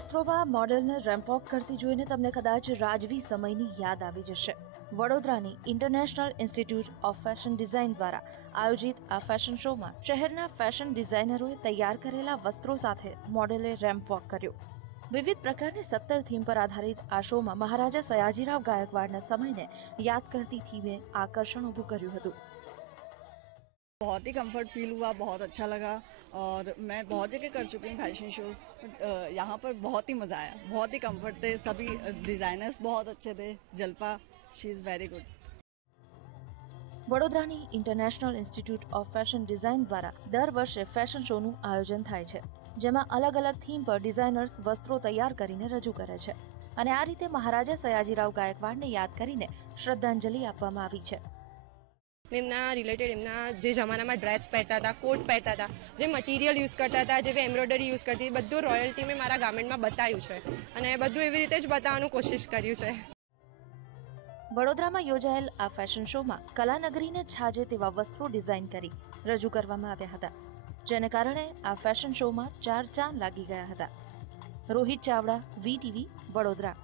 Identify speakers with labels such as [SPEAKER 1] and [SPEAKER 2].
[SPEAKER 1] શોમાં મોડેલને રેમ્પોક કરતી જોઈને તમને કદાચ રાજવી સમયની યાદ આવી જશે. વડોદરાની international institute of fashion design દ્વારા આયોજિત આ ફેશન શોમાં શહેરના ફેશન ડિઝાઇનરોએ તૈયાર કરેલા વસ્ત્રો સાથે મોડેલે રેમ્પ વોક કર્યો. વિવિધ પ્રકારની સત્તર થીમ પર આધારિત આ શોમાં મહારાજા સયાજીરાવ ગાયકવાડના સમયને યાદ કરતી થીમે આકર્ષણ ઊભું કર્યું હતું.
[SPEAKER 2] बहुत ही कंफर्ट फील हुआ बहुत अच्छा लगा और मैं बहुत जगह कर चुकी हूँ फैशन शोज यहाँ पर बहुत ही मज़ा आया बहुत ही कंफर्ट थे सभी डिज़ाइनर्स बहुत अच्छे थे Jalpa she is very good
[SPEAKER 1] વડોદરાની international institute of fashion design દ્વારા દર વર્ષે ફેશન શોનું આયોજન થાય છે જેમાં અલગ અલગ થીમ પર ડિઝાઇનર્સ વસ્ત્રો તૈયાર કરીને રજૂ કરે છે અને આ રીતે મહારાજા સયાજીરાવ ગાયકવાડને યાદ કરીને શ્રદ્ધાંજલિ આપવામાં આવી છે
[SPEAKER 3] એમના રિલેટેડ એમના જે જમાનામાં ડ્રેસ પહેરતા હતા કોટ પહેરતા હતા, જે મટીરિયલ યુઝ કરતા હતા જેવી એમ્બ્રોઇડરી યુઝ કરતી બધું રોયલ્ટી મેં મારા ગાર્મેન્ટમાં બતાવ્યું છે. અને બધું એવી રીતે જ બતાવવાનું કોશિશ કર્યું છે.
[SPEAKER 1] વડોદરામાં યોજાયેલ આ ફેશન શોમાં કલાનગરીને છાજે તેવા વસ્ત્રો ડિઝાઇન કરી રજૂ કરવામાં આવ્યા હતા, જેને કારણે આ ફેશન શોમાં ચાર ચાંદ લાગી ગયા હતા. Rohit Chavda V TV Vadodara.